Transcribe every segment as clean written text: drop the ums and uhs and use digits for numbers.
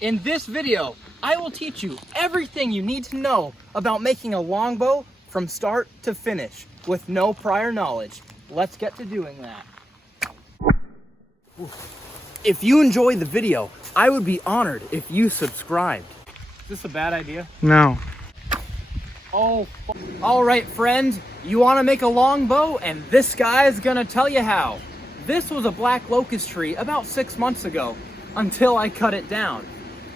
In this video, I will teach you everything you need to know about making a longbow from start to finish with no prior knowledge. Let's get to doing that. If you enjoyed the video, I would be honored if you subscribed. Is this a bad idea? No. Oh, all right, friend. You want to make a longbow, and this guy is gonna tell you how. This was a black locust tree about 6 months ago, until I cut it down.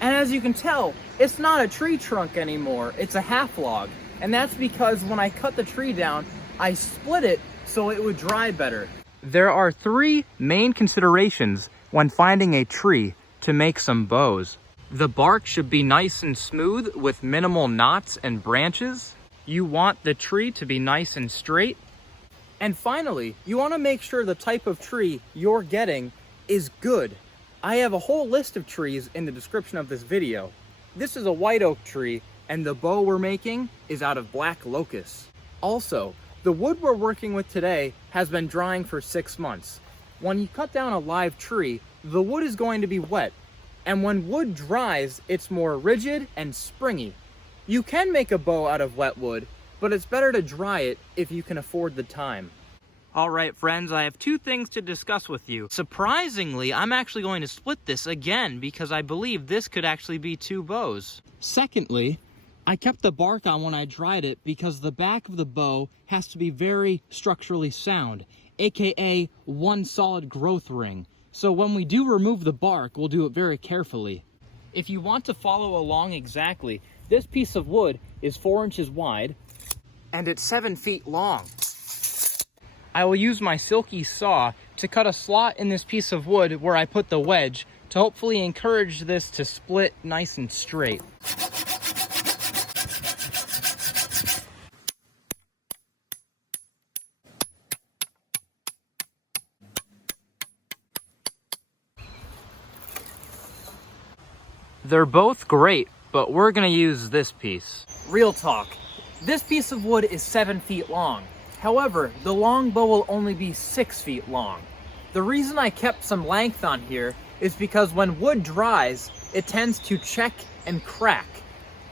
And as you can tell, it's not a tree trunk anymore, it's a half log. And that's because when I cut the tree down, I split it so it would dry better. There are 3 main considerations when finding a tree to make some bows. The bark should be nice and smooth with minimal knots and branches. You want the tree to be nice and straight. And finally, you want to make sure the type of tree you're getting is good. I have a whole list of trees in the description of this video. This is a white oak tree, and the bow we're making is out of black locust. Also, the wood we're working with today has been drying for 6 months. When you cut down a live tree, the wood is going to be wet, and when wood dries, it's more rigid and springy. You can make a bow out of wet wood, but it's better to dry it if you can afford the time. All right, friends, I have 2 things to discuss with you. Surprisingly, I'm actually going to split this again because I believe this could actually be 2 bows. Secondly, I kept the bark on when I dried it because the back of the bow has to be very structurally sound, aka one solid growth ring. So when we do remove the bark, we'll do it very carefully. If you want to follow along exactly, this piece of wood is 4 inches wide and it's 7 feet long. I will use my silky saw to cut a slot in this piece of wood where I put the wedge to hopefully encourage this to split nice and straight. They're both great, but we're gonna use this piece. Real talk, this piece of wood is 7 feet long. However, the longbow will only be 6 feet long. The reason I kept some length on here is because when wood dries, it tends to check and crack.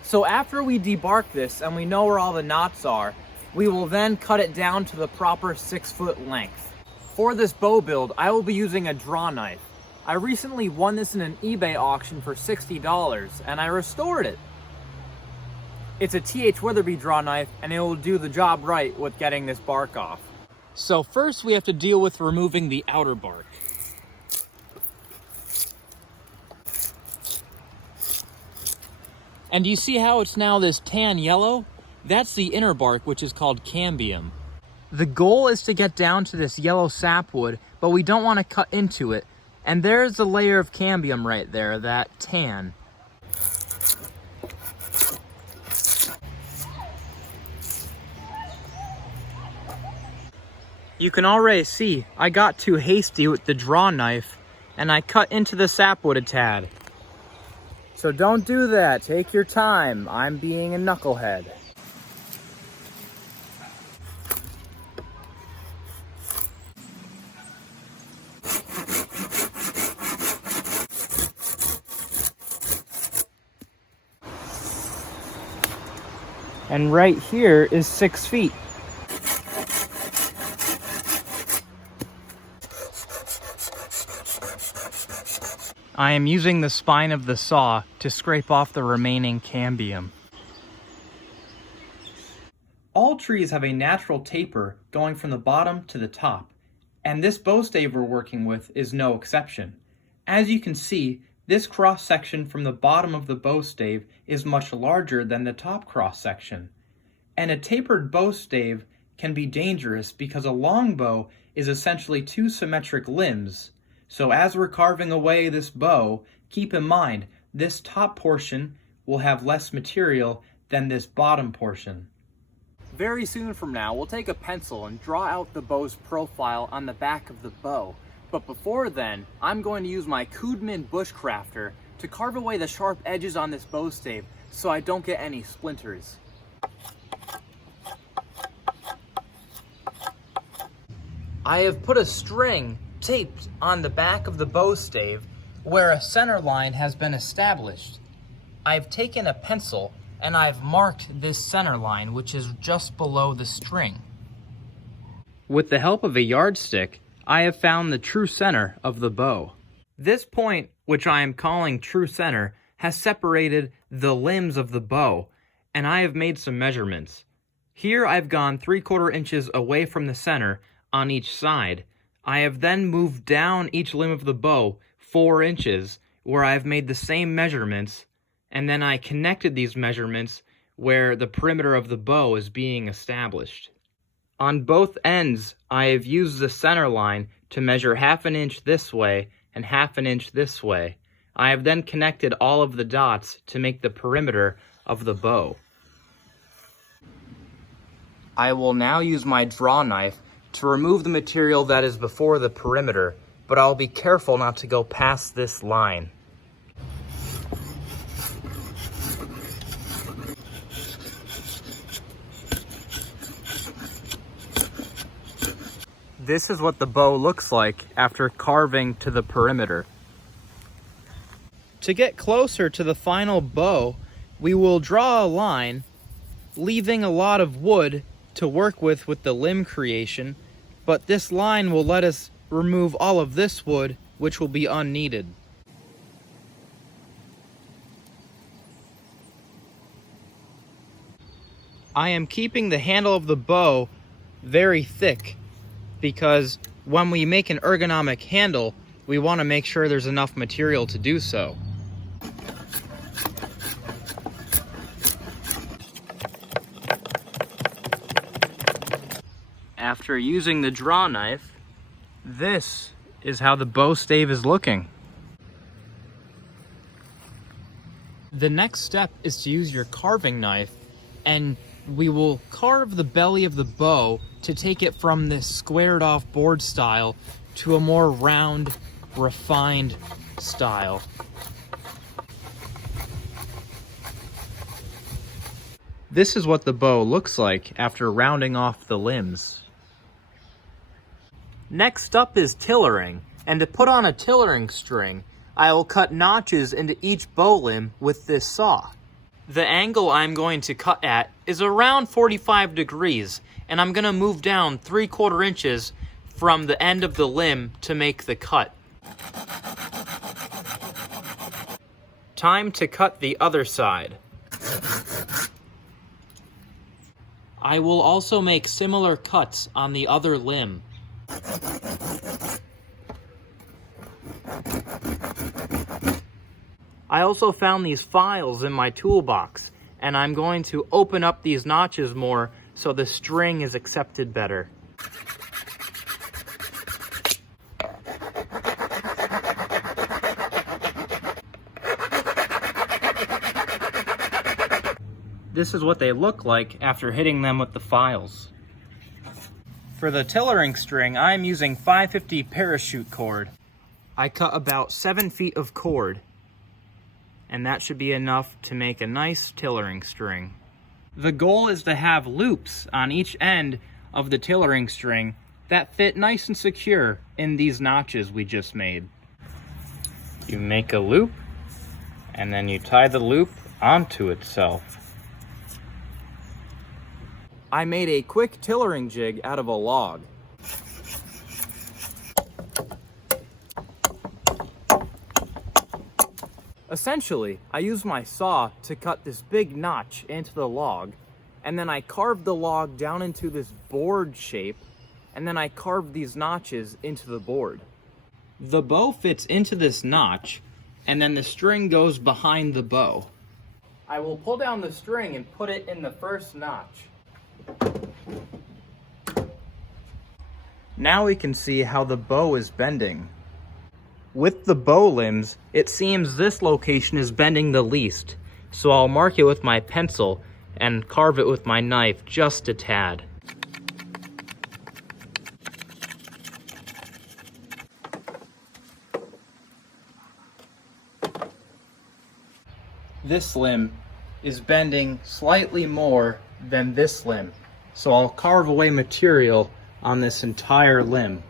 So after we debark this and we know where all the knots are, we will then cut it down to the proper 6-foot length. For this bow build, I will be using a draw knife. I recently won this in an eBay auction for $60 and I restored it. It's a T.H. Witherby draw knife, and it will do the job right with getting this bark off. So first we have to deal with removing the outer bark. And you see how it's now this tan yellow? That's the inner bark, which is called cambium. The goal is to get down to this yellow sapwood, but we don't want to cut into it. And there's a layer of cambium right there, that tan. You can already see I got too hasty with the draw knife and I cut into the sapwood a tad. So don't do that, take your time. I'm being a knucklehead. And right here is 6 feet. I am using the spine of the saw to scrape off the remaining cambium. All trees have a natural taper going from the bottom to the top, and this bow stave we're working with is no exception. As you can see, this cross section from the bottom of the bow stave is much larger than the top cross section. And a tapered bow stave can be dangerous because a longbow is essentially 2 symmetric limbs. So as we're carving away this bow, keep in mind, this top portion will have less material than this bottom portion. Very soon from now, we'll take a pencil and draw out the bow's profile on the back of the bow. But before then, I'm going to use my Koodman Bushcrafter to carve away the sharp edges on this bow stave so I don't get any splinters. I have put a string taped on the back of the bow stave where a center line has been established. I've taken a pencil and I've marked this center line, which is just below the string. With the help of a yardstick, I have found the true center of the bow. This point, which I am calling true center, has separated the limbs of the bow, and I have made some measurements. Here I've gone 3/4 inches away from the center on each side. I have then moved down each limb of the bow 4 inches, where I have made the same measurements, and then I connected these measurements where the perimeter of the bow is being established. On both ends, I have used the center line to measure 1/2 inch this way and 1/2 inch this way. I have then connected all of the dots to make the perimeter of the bow. I will now use my draw knife to remove the material that is before the perimeter, but I'll be careful not to go past this line. This is what the bow looks like after carving to the perimeter. To get closer to the final bow, we will draw a line, leaving a lot of wood to work with the limb creation, but this line will let us remove all of this wood, which will be unneeded. I am keeping the handle of the bow very thick, because when we make an ergonomic handle, we want to make sure there's enough material to do so. After using the draw knife, this is how the bow stave is looking. The next step is to use your carving knife, and we will carve the belly of the bow to take it from this squared off board style to a more round, refined style. This is what the bow looks like after rounding off the limbs. Next up is tillering, and to put on a tillering string, I will cut notches into each bow limb with this saw. The angle I'm going to cut at is around 45 degrees, and I'm going to move down 3/4 inches from the end of the limb to make the cut. Time to cut the other side. I will also make similar cuts on the other limb. I also found these files in my toolbox, and I'm going to open up these notches more so the string is accepted better. This is what they look like after hitting them with the files. For the tillering string, I'm using 550 parachute cord. I cut about 7 feet of cord, and that should be enough to make a nice tillering string. The goal is to have loops on each end of the tillering string that fit nice and secure in these notches we just made. You make a loop, and then you tie the loop onto itself. I made a quick tillering jig out of a log. Essentially, I used my saw to cut this big notch into the log, and then I carved the log down into this board shape, and then I carved these notches into the board. The bow fits into this notch, and then the string goes behind the bow. I will pull down the string and put it in the first notch. Now we can see how the bow is bending. With the bow limbs, it seems this location is bending the least, so I'll mark it with my pencil and carve it with my knife just a tad. This limb is bending slightly more than this limb, so I'll carve away material on this entire limb.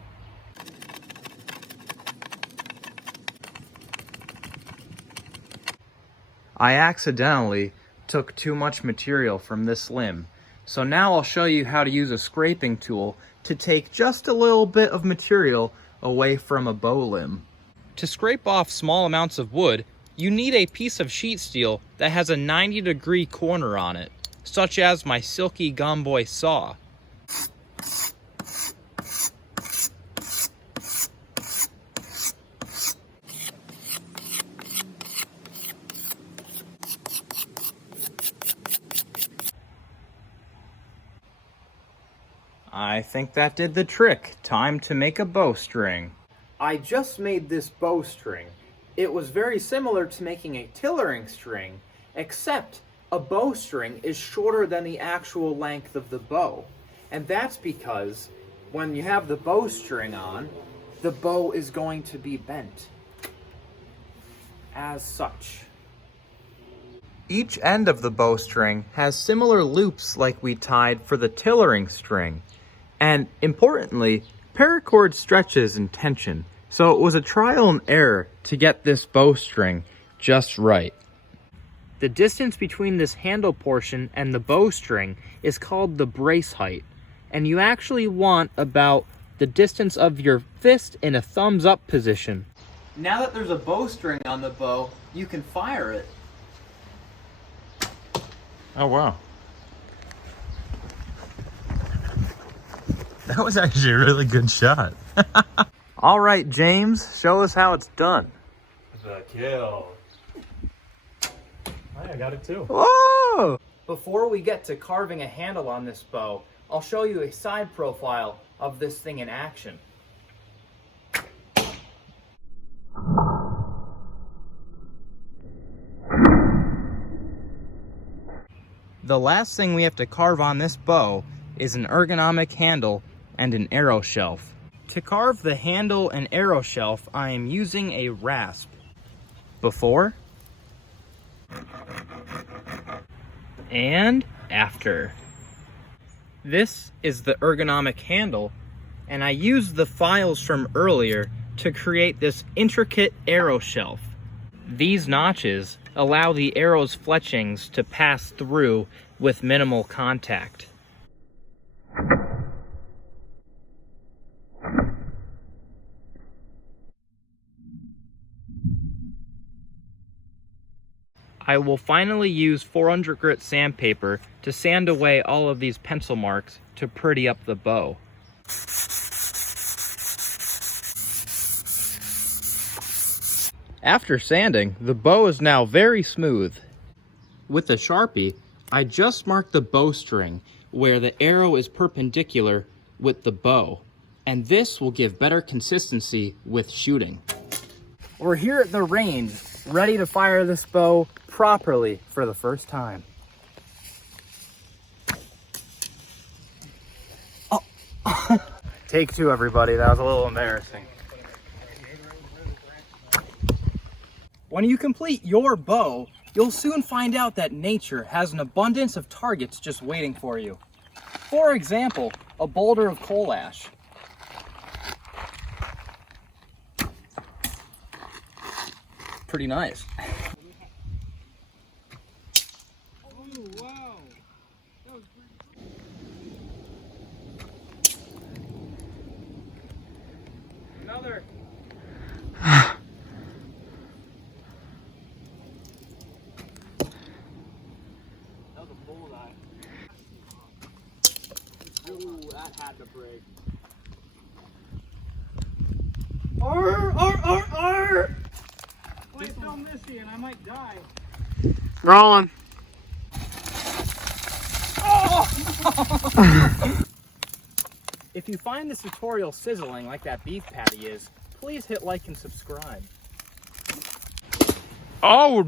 I accidentally took too much material from this limb. So now I'll show you how to use a scraping tool to take just a little bit of material away from a bow limb. To scrape off small amounts of wood, you need a piece of sheet steel that has a 90-degree corner on it, such as my silky gumboy saw. I think that did the trick. Time to make a bowstring. I just made this bowstring. It was very similar to making a tillering string, except a bowstring is shorter than the actual length of the bow. And that's because when you have the bowstring on, the bow is going to be bent as such. Each end of the bowstring has similar loops like we tied for the tillering string. And importantly, paracord stretches and tension, so it was a trial and error to get this bowstring just right. The distance between this handle portion and the bowstring is called the brace height, and you actually want about the distance of your fist in a thumbs up position. Now that there's a bowstring on the bow, you can fire it. Oh, wow. That was actually a really good shot. All right, James, show us how it's done. The kill. I got it too. Whoa! Before we get to carving a handle on this bow, I'll show you a side profile of this thing in action. The last thing we have to carve on this bow is an ergonomic handle and an arrow shelf. To carve the handle and arrow shelf, I am using a rasp. Before and after. This is the ergonomic handle, and I used the files from earlier to create this intricate arrow shelf. These notches allow the arrow's fletchings to pass through with minimal contact. I will finally use 400 grit sandpaper to sand away all of these pencil marks to pretty up the bow. After sanding, the bow is now very smooth. With a Sharpie, I just marked the bowstring where the arrow is perpendicular with the bow, and this will give better consistency with shooting. We're here at the range, ready to fire this bow properly for the first time. Oh. Take two, everybody. That was a little embarrassing. When you complete your bow, you'll soon find out that nature has an abundance of targets just waiting for you. For example, a boulder of coal ash. Pretty nice. Oh, wow. That was pretty cool. Another. That was a bullseye. Ooh, that had to break. Arr, arr, arr, arr! Well, it's so misty and I might die. Rolling. Oh! If you find this tutorial sizzling like that beef patty is, please hit like and subscribe. Oh,